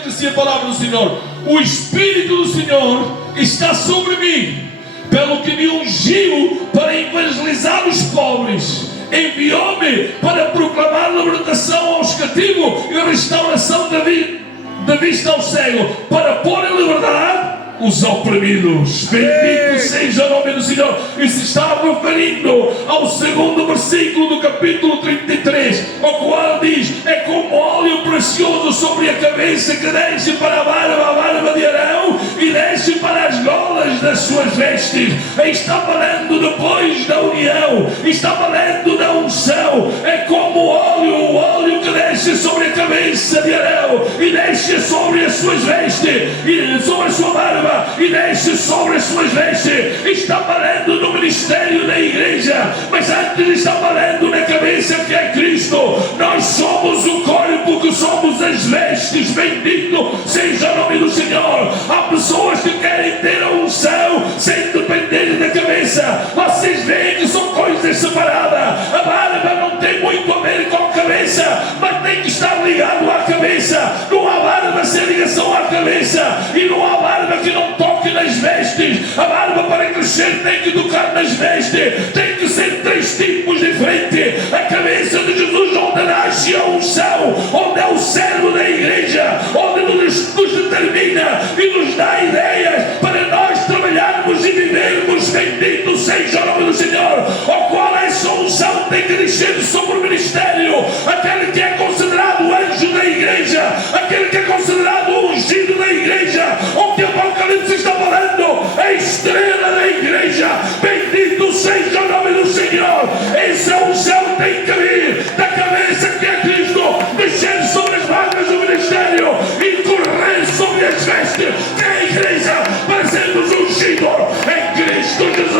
diz assim a palavra do Senhor: o Espírito do Senhor está sobre mim, pelo que me ungiu para evangelizar os pobres, enviou-me para proclamar libertação aos cativos e restauração da vista ao cego, para pôr em liberdade os oprimidos. Bendito seja o nome do Senhor. E se está referindo ao segundo versículo do capítulo 33, o qual diz: é como óleo precioso sobre a cabeça que desce para a barba de Arão e desce para as golas das suas vestes. Está falando depois da união, está falando da unção. É como o óleo que desce sobre a cabeça de Arão e desce sobre as suas vestes e sobre a sua barba e desce sobre as suas vestes. Está falando no ministério da igreja, mas antes está falando na cabeça, que é Cristo. Nós somos o corpo, que somos as vestes. Bendito seja o nome do Senhor. Há pessoas que querem ter a unção sem depender da cabeça. Vocês veem que são coisas separadas. A barba não tem muito a ver com a cabeça, mas tem que estar ligado à cabeça. Não há barba sem ligação à cabeça, e não há barba que não toque nas vestes. A barba, para crescer, tem que tocar nas vestes. Tem que ser 3 tipos diferentes. A cabeça de Jesus, onde nasce a unção, onde é o servo da igreja, onde nos determina e nos dá ideias para nós trabalharmos e vivermos. Bendito seja o nome do Senhor. O qual essa unção tem que descer sobre o ministério. Aquele que é considerado anjo da igreja, aquele que é considerado ungido da igreja, onde o Apocalipse está falando, a estrela da igreja. Bendito seja o nome do Senhor. Essa unção tem que vir da cabeça, que é Cristo, descer sobre as vagas do ministério e correr sobre as vestes, que é a igreja, para sermos ungidos em Cristo Jesus.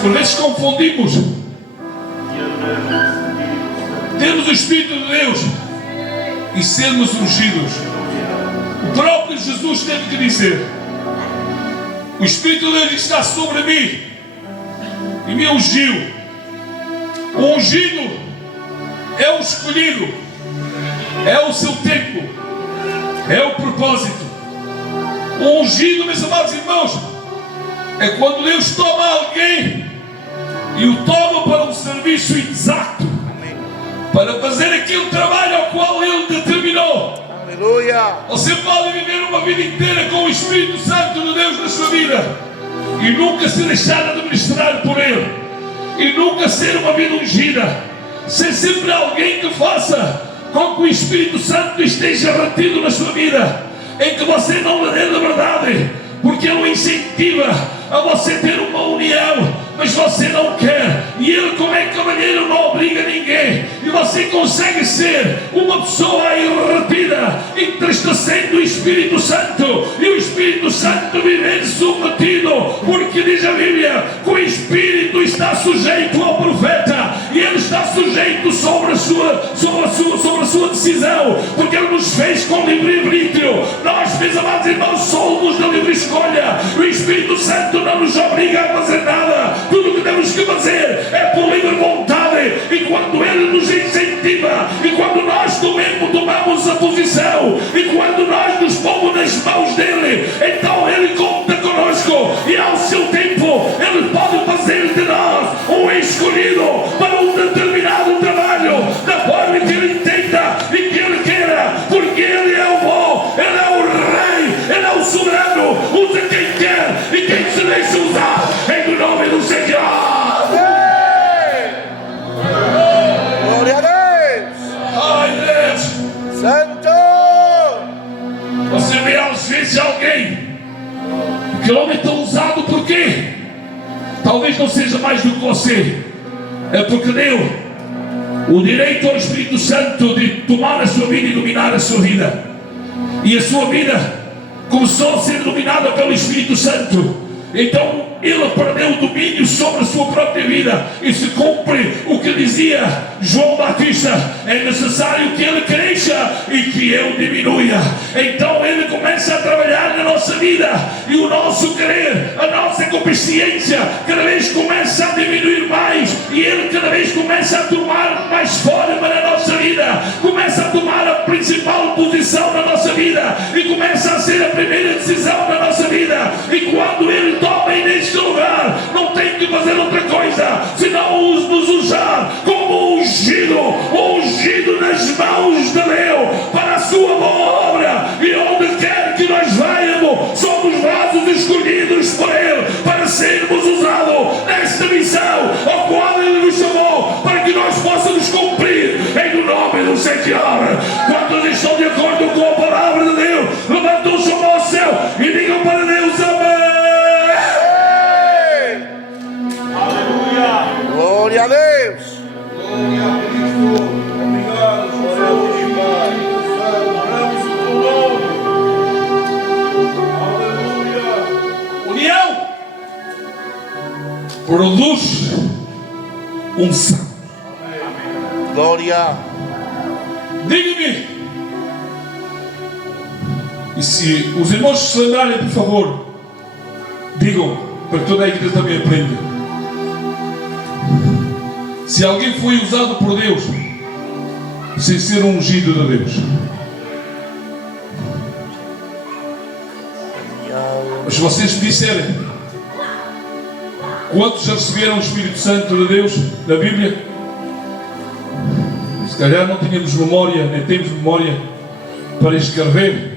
Por vezes confundimos termos o Espírito de Deus e sermos ungidos. O próprio Jesus teve que dizer: o Espírito de Deus está sobre mim e me ungiu. O ungido é o escolhido, é o seu tempo, é o propósito. O ungido, meus amados irmãos, é quando Deus toma alguém e o toma para um serviço exato, para fazer aquele trabalho ao qual Ele determinou. Aleluia. Você pode viver uma vida inteira com o Espírito Santo de Deus na sua vida e nunca se deixar administrar por Ele, e nunca ser uma vida ungida. Ser sempre alguém que faça com que o Espírito Santo esteja retido na sua vida, em que você não lhe dê liberdade, porque Ele o incentiva a você ter uma união, mas você não quer. E Ele, como é cavalheiro, não obriga ninguém. E você consegue ser uma pessoa irretida, entristecendo o Espírito Santo, e o Espírito Santo viver submetido, porque diz a Bíblia que o Espírito está sujeito ao profeta, e ele está sujeito sobre a sua decisão, porque Ele nos fez com livre-arbítrio. Nós, meus amados irmãos, somos da livre escolha. O Espírito Santo não nos obriga a fazer nada. Tudo o que temos que fazer é por livre vontade, e quando Ele nos incentiva, e quando nós tomamos a posição, e quando nós nos pomos nas mãos dEle, então Ele conta conosco, e ao seu tempo Ele pode fazer de nós um escolhido para um determinado trabalho, da forma que Ele entenda e que Ele queira, porque Ele é o bom, Ele é o Rei, Ele é o soberano. Usa quem quer e quem se deixa usar, em nome do Senhor. Glória a Deus. Ai, Deus. Santo. Você vê às vezes alguém que o homem é tão usado, por quê? Talvez não seja mais do que você, é porque deu o direito ao Espírito Santo de tomar a sua vida e dominar a sua vida, e a sua vida começou a ser dominada pelo Espírito Santo, então ele perdeu o domínio sobre a sua própria vida e se cumpre o que dizia João Batista: é necessário que ele cresça e que eu diminua. Então ele começa a trabalhar na nossa vida e o nosso querer, a nossa consciência cada vez começa a diminuir mais e ele cada vez começa a tomar mais forma na nossa vida, começa a tomar a principal posição na nossa vida e começa a ser a primeira decisão na nossa vida. E quando ele toma neste lugar, não tem que fazer outra coisa senão nos usar como ungido nas mãos de Deus para a sua boa obra. E onde quer que nós vayamos, somos vasos escolhidos por Ele para sermos usados nesta missão ao qual Ele nos chamou, para que nós possamos cumprir em nome do Senhor. Quantos estão de acordo com a palavra de Deus, levantam o seu mão ao céu e digam para Deus: amém. Glória a Deus. Glória a Cristo. Obrigado, Jesus, Pai. Oramos o teu nome. Aleluia. União produz unção. Glória. Diga-me, e se os irmãos se lembrarem, por favor, digam, para que toda a igreja também aprenda. Se alguém foi usado por Deus sem ser ungido de Deus, mas se vocês me disserem quantos já receberam o Espírito Santo de Deus na Bíblia, se calhar não tínhamos memória, nem temos memória para escrever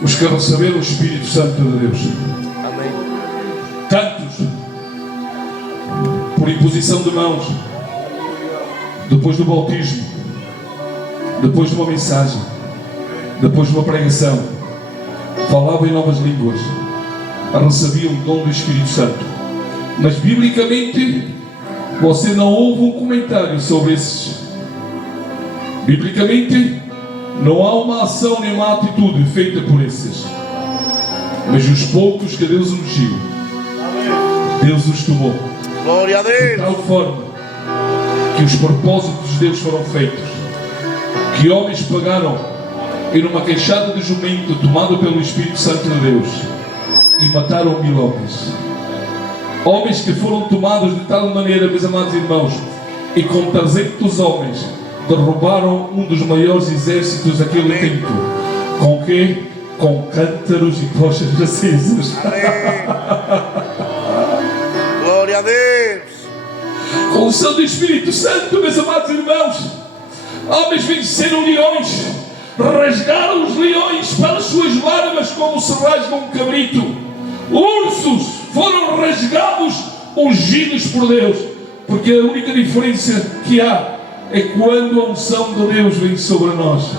os que receberam o Espírito Santo de Deus. Amém. Tantos por imposição de mãos, depois do bautismo, depois de uma mensagem, depois de uma pregação, falavam em novas línguas, recebiam o dom do Espírito Santo. Mas biblicamente você não ouve um comentário sobre esses. Biblicamente não há uma ação nem uma atitude feita por esses. Mas os poucos que Deus ungiu, Deus os tomou. Glória a De Deus. tal forma que os propósitos de Deus foram feitos, que homens pagaram em uma queixada de jumento tomado pelo Espírito Santo de Deus e mataram 1000 homens. Homens que foram tomados de tal maneira, meus amados irmãos, e com 300 homens derrubaram um dos maiores exércitos daquele tempo. Com quê? Com cântaros e tochas acesas. Glória a Deus. Com o sangue do Espírito Santo, meus amados irmãos, homens venceram leões, rasgaram os leões pelas suas barbas como se rasga um cabrito. Ursos foram rasgados, ungidos por Deus, porque a única diferença que há é quando a unção de Deus vem sobre nós,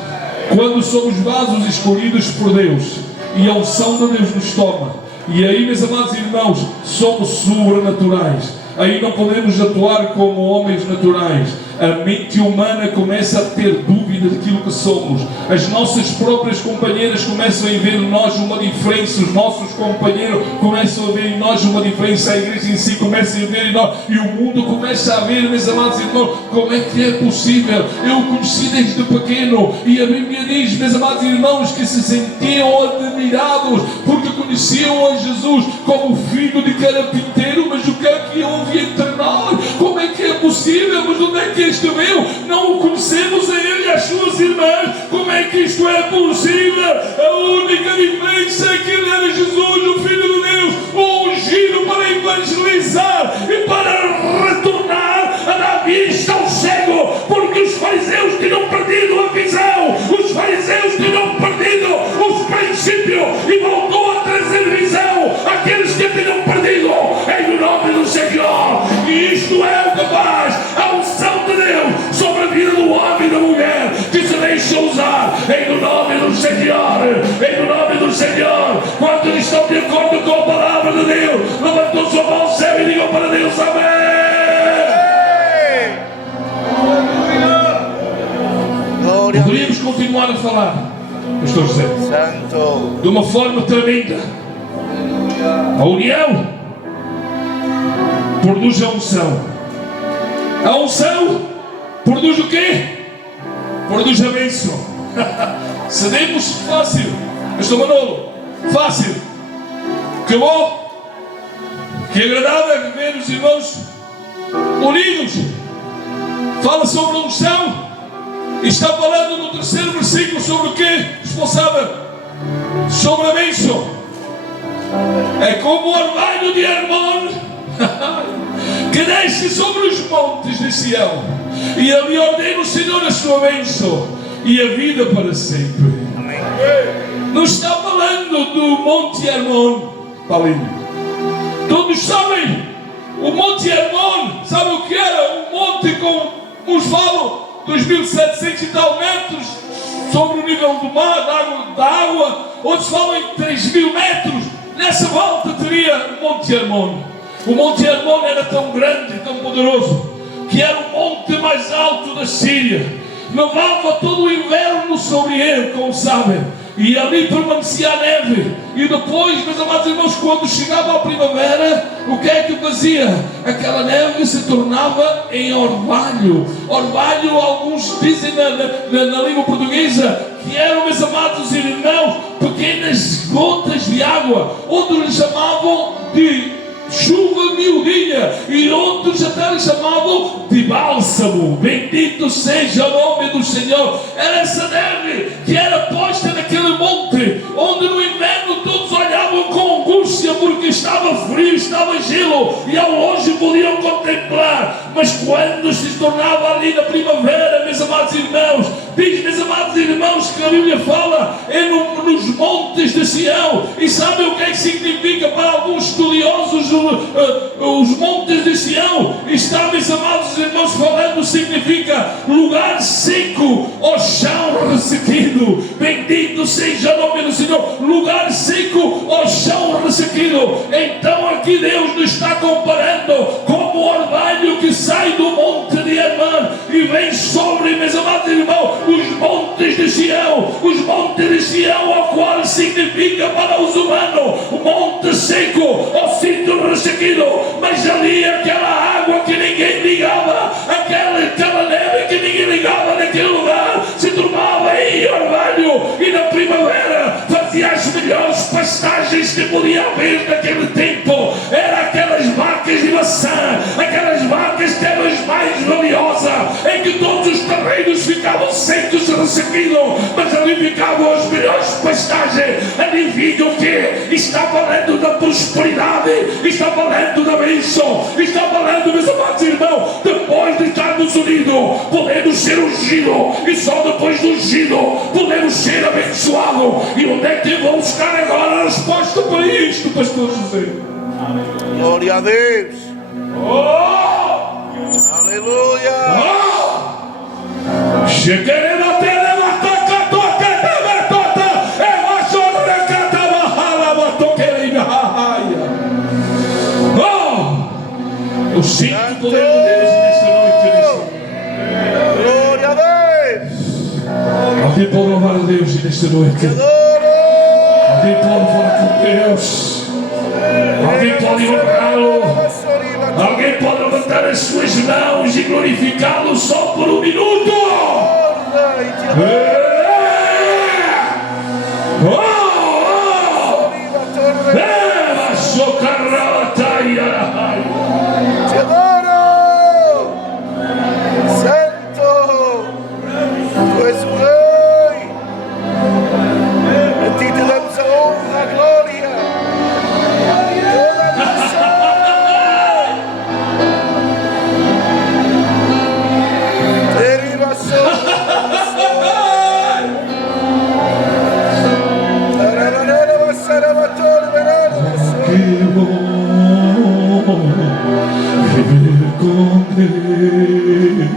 quando somos vasos escolhidos por Deus e a unção de Deus nos toma. E aí, meus amados irmãos, somos sobrenaturais. Aí não podemos atuar como homens naturais. A mente humana começa a ter dúvida daquilo que somos. As nossas próprias companheiras começam a ver em nós uma diferença. Os nossos companheiros começam a ver em nós uma diferença. A igreja em si começa a ver em nós. E o mundo começa a ver, meus amados irmãos, como é que é possível. Eu o conheci desde pequeno. E a Bíblia diz, meus amados irmãos, que se sentiam admirados porque conheciam a Jesus como filho de carpinteiro. Mas o que é que houve entre nós? Como é que é possível? Mas onde é que este veio? Não o conhecemos a ele e as suas irmãs. Como é que isto é possível? A única diferença é que ele era Jesus, o Filho de Deus, o ungido para evangelizar e para retornar a dar vista ao cego, porque os fariseus tinham perdido a visão, os fariseus tinham perdido os princípios, e voltou a trazer visão àqueles que tinham perdido, em nome do Senhor. E isto é o que faz a unção de Deus sobre a vida do homem e da mulher que se deixa usar, em nome do Senhor, em nome do Senhor. Quantos estão de acordo com a palavra de Deus, levantou sua mão ao céu e digam para Deus amém. Glória a Deus. Poderíamos continuar a falar, Pastor José, Santo. de uma forma tremenda, A união produz a unção. A unção produz o quê? Produz a bênção. Cedemos fácil. Pastor Manolo, fácil. Que bom, que agradável ver os irmãos unidos. Fala sobre a unção. E está falando no terceiro versículo sobre o quê? Responsável sobre a bênção. É como o orvalho de Hermon que desce sobre os montes de Sião, e ali ordena o Senhor a sua bênção e a vida para sempre. Amém. Não está falando do Monte Hermon, Paulinho. Todos sabem, o Monte Hermon, sabe o que era? Um monte com, uns falam, 2.700 e tal metros sobre o nível do mar, da água, outros falam em 3.000 metros. Nessa volta teria o Monte Hermon. O Monte Hermon era tão grande, tão poderoso, que era o monte mais alto da Síria. Nevava todo o inverno sobre ele, como sabem, e ali permanecia a neve. E depois, meus amados irmãos, quando chegava a primavera, o que é que fazia? Aquela neve se tornava em orvalho. Orvalho, alguns dizem na língua portuguesa, que eram, meus amados irmãos, pequenas gotas de água, onde eles chamavam de chuva miudinha, e outros até lhe chamavam de bálsamo. Bendito seja o nome do Senhor. Era essa neve que era posta naquele monte, onde no inverno todos olhavam com angústia, porque estava frio, estava gelo, e ao longe podiam contemplar. Mas quando se tornava ali na primavera, meus amados irmãos, diz, meus amados irmãos, que a Bíblia fala nos montes de Sião. E sabem o que é que significa para alguns estudiosos os montes de Sião? Está, meus amados irmãos, falando, significa lugar seco, ou chão ressequido. Bendito seja o nome do Senhor. Lugar seco, ou chão ressequido. Então aqui Deus nos está comparando como o orvalho que sai do monte de Hermon e vem sobre, meus amados irmãos, os montes de Sião. Os montes de Sião, ao qual significa para os humanos o monte seco, ou cinto ressequido. Mas ali aquela água que ninguém ligava, aquela neve que ninguém ligava naquele lugar, se tornava em orvalho, e na primavera fazia as melhores pastagens que podia haver naquele tempo. Era aquelas vacas de maçã, aquelas vacas que eram as mais valiosas, em que todos os terrenos ficavam secos e ressequidos, mas ali ficavam as melhores pastagens. Ali vinha o que? Está falando da prosperidade, está falando da bênção, está falando, meus amados irmãos, depois de estarmos unidos, podemos ser ungidos, e só depois do ungido podemos ser abençoados. E onde é que vou buscar agora a resposta para isto, pastor José? Glória a Deus. Oh! Aleluia. Eu sinto o poder de Deus nesta noite. Glória a Deus. Alguém pode louvar a Deus nesta noite. Alguém pode falar com Deus. Alguém pode honrá-lo. Alguém pode levantar as suas mãos e glorificá-lo só por um minuto. Te adoro. Santo. Tu és o Rei. A ti te damos a honra, a glória. Toda a nação. Deriva Que bom viver com Deus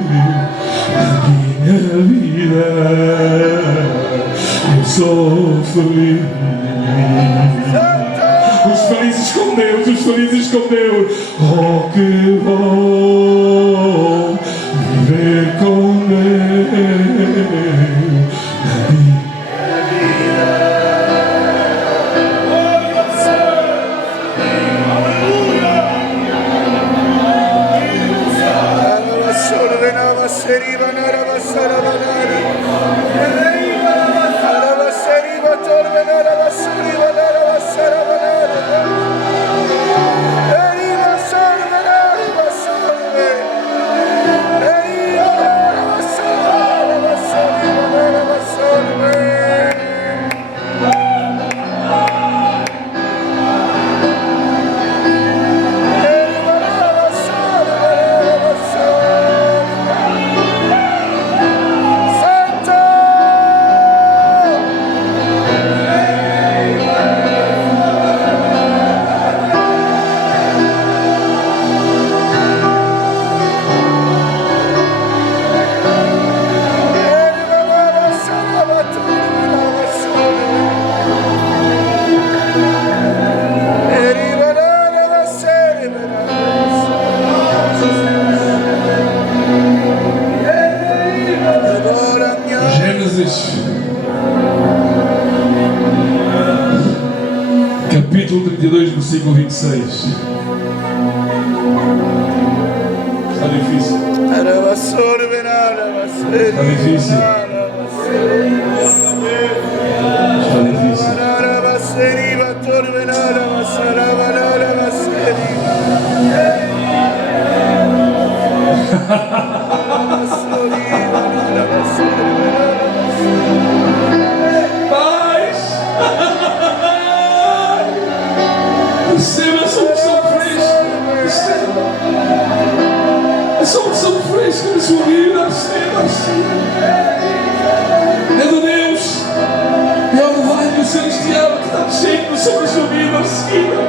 na minha vida. Eu sou feliz. Os felizes com Deus, os felizes com Deus. Oh, que bom viver com Deus na minha vida. capítulo 32, versículo 26. Está difícil. Está difícil. Está difícil. Paz! Receba essa unção fresca. Receba. Essa unção fresca na sua vida. Receba. É de Deus. É o orvalho celestial que está descendo sobre a sua vida. Receba.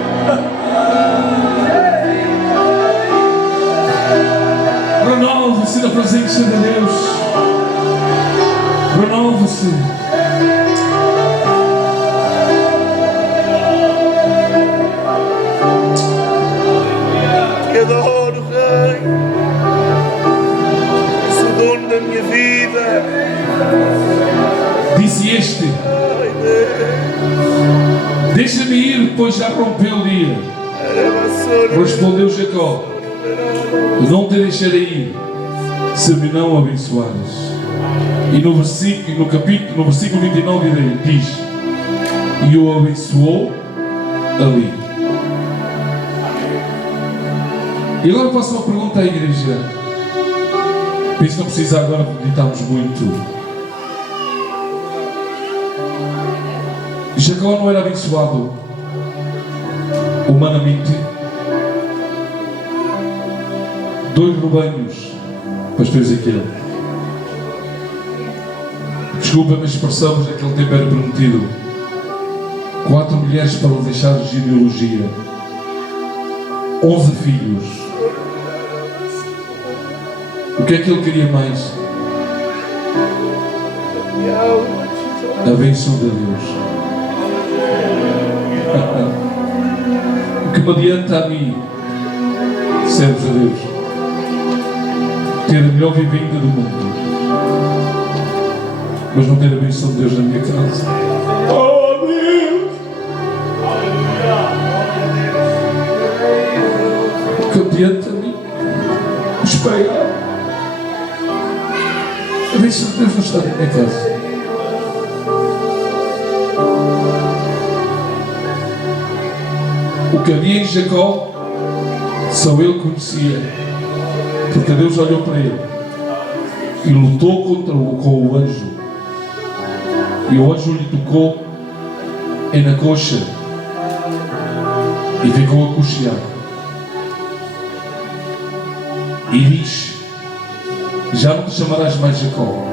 Renova-se na presença de Deus. Renova-se. Te adoro, Rei. És o dono da minha vida. Disse este: Ai, Deus. deixa-me ir, pois já rompeu o dia. Respondeu Jacó: não te deixarei ir, se me não abençoares. E no versículo 29 diz: e o abençoou ali. E agora faço uma pergunta à igreja. Penso que não precisa agora meditarmos muito. Jacó não era abençoado humanamente. 2 rebanhos, pastor Ezequiel. Desculpa, mas expressamos naquele tempo era prometido. 4 mulheres para deixar genealogia. 11 filhos. O que é que ele queria mais? A bênção de Deus. O que me adianta a mim, servos a Deus, ter a melhor vivenda do mundo, mas não ter a bênção de Deus na minha casa. Oh Deus! O que adianta a mim espalhar a bênção de Deus não está na minha casa. O que havia em Jacó só ele conhecia, porque Deus olhou para ele e lutou com o anjo, e o anjo lhe tocou na coxa e ficou a coxear. E diz: já não te chamarás mais Jacó,